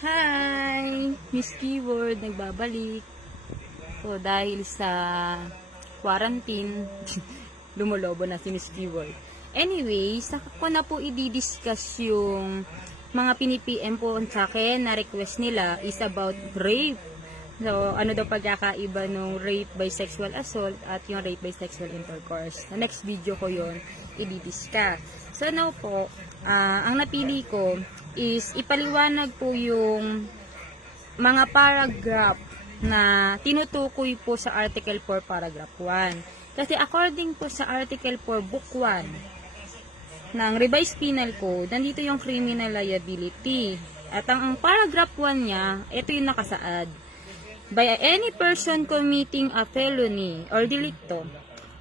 Hi! Miss Keyword, nagbabalik. So, dahil sa quarantine, lumulobo na si Miss Keyword. Anyway, saka ko na po i-discuss yung mga pinipm po sa akin na request nila is about rape. So, ano daw pagkakaiba ng rape by sexual assault at yung rape by sexual intercourse. Sa next video ko yon i-discuss. So, now po, ang napili ko is ipaliwanag po yung mga paragraph na tinutukoy po sa Article 4, Paragraph 1. Kasi according po sa Article 4, Book 1 ng Revised Penal Code, nandito yung criminal liability. At ang paragraph 1 niya, ito yung nakasaad. By any person committing a felony or delicto,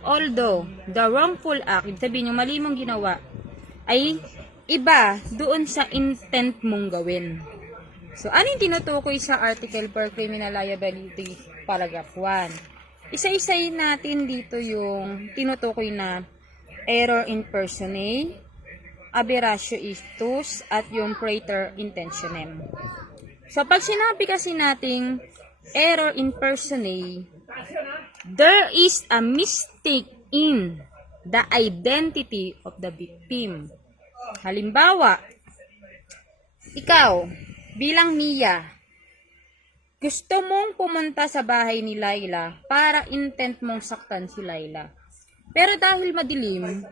although the wrongful act, ibig sabihin yung mali mong ginawa, ay iba doon sa intent mong gawin. So, ano yung tinutukoy sa Article 4 Criminal Liability Paragraph 1? Isa-isayin natin dito yung tinutukoy na error in personae, aberratio ictus, at yung praeter intentionem. So, pag sinabi kasi nating error in personae, there is a mistake in the identity of the victim. Halimbawa, ikaw, bilang Mia, gusto mong pumunta sa bahay ni Laila para intent mong saktan si Laila. Pero dahil madilim,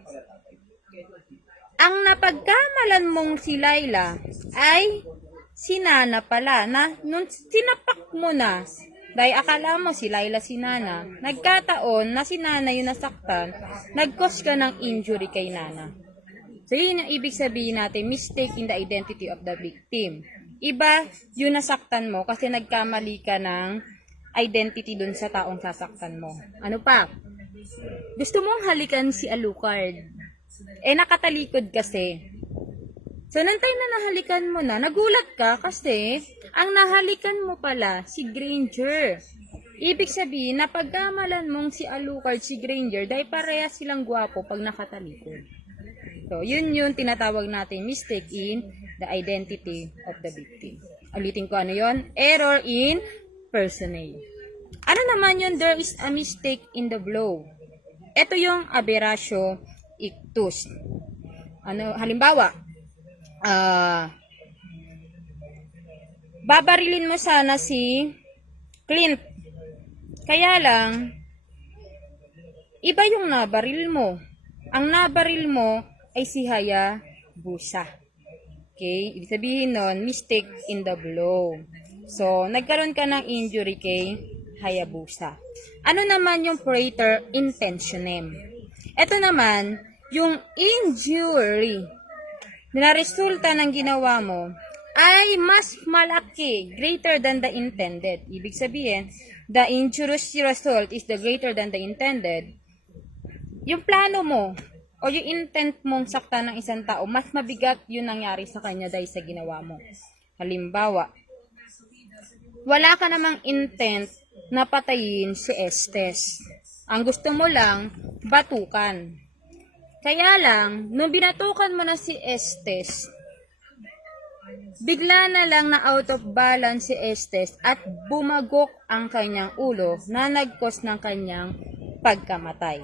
ang napagkamalan mong si Laila ay si Nana pala, na nung sinapak mo na, dahil akala mo si Laila si Nana, nagkataon na si Nana yung nasaktan, nag-cause ka ng injury kay Nana. So, yun yung ibig sabihin natin, mistake in the identity of the victim. Iba yung nasaktan mo kasi nagkamali ka ng identity dun sa taong sasaktan mo. Ano pa? Gusto mong halikan si Alucard. Nakatalikod kasi. So, nang time na nahalikan mo na, nagulat ka kasi ang nahalikan mo pala si Granger. Ibig sabihin, napagkamalan mong si Alucard, si Granger, dahil pareha silang gwapo pag nakatalikod. So, yun yung tinatawag natin mistake in the identity of the victim. Ulitin ko ano yun? Error in personae. Ano naman yun? There is a mistake in the blow. Ito yung aberratio ictus. Halimbawa, babarilin mo sana si Clint. Kaya lang, iba yung nabaril mo. Ang nabaril mo ay si Hayabusa. Okay? Ibig sabihin nun, mistake in the blow. So, nagkaroon ka ng injury kay Hayabusa. Ano naman yung praeter intentionem? Ito naman, yung injury na resulta ng ginawa mo ay mas malaki, greater than the intended. Ibig sabihin, the injurious result is the greater than the intended. Yung plano mo, o yung intent mong saktan ng isang tao, mas mabigat yun nangyari sa kanya dahil sa ginawa mo. Halimbawa, wala ka namang intent na patayin si Estes. Ang gusto mo lang, batukan. Kaya lang, nung binatukan mo na si Estes, bigla na lang na out of balance si Estes at bumagok ang kanyang ulo na nag-cause ng kanyang pagkamatay.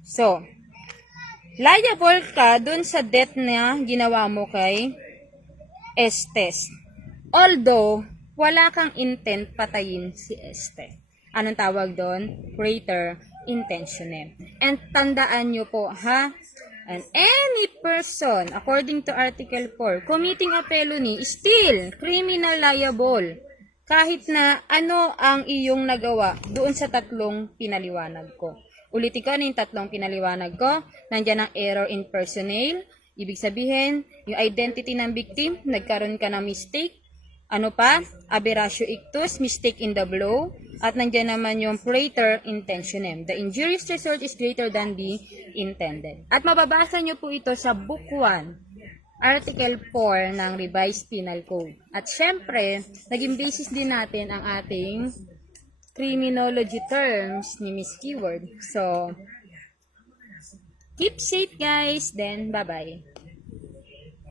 So, liable ka dun sa death na ginawa mo kay Estes. Although, wala kang intent patayin si Estes. Anong tawag doon? Praeter intentionem. And tandaan nyo po, ha? And any person, according to Article 4, committing a felony is still criminal liable. Kahit na ano ang iyong nagawa doon sa tatlong pinaliwanag ko. Ulitin ko ano yung tatlong pinaliwanag ko. Nandiyan ang error in personae. Ibig sabihin, yung identity ng victim, nagkaroon ka ng mistake. Ano pa? Aberratio ictus, mistake in the blow. At nandiyan naman yung praeter intentionem. The injurious result is greater than the intended. At mababasa nyo po ito sa Book 1, Article 4 ng Revised Penal Code. At syempre, naging basis din natin ang ating criminology terms ni Miss Keyword. So, keep safe guys, then bye-bye.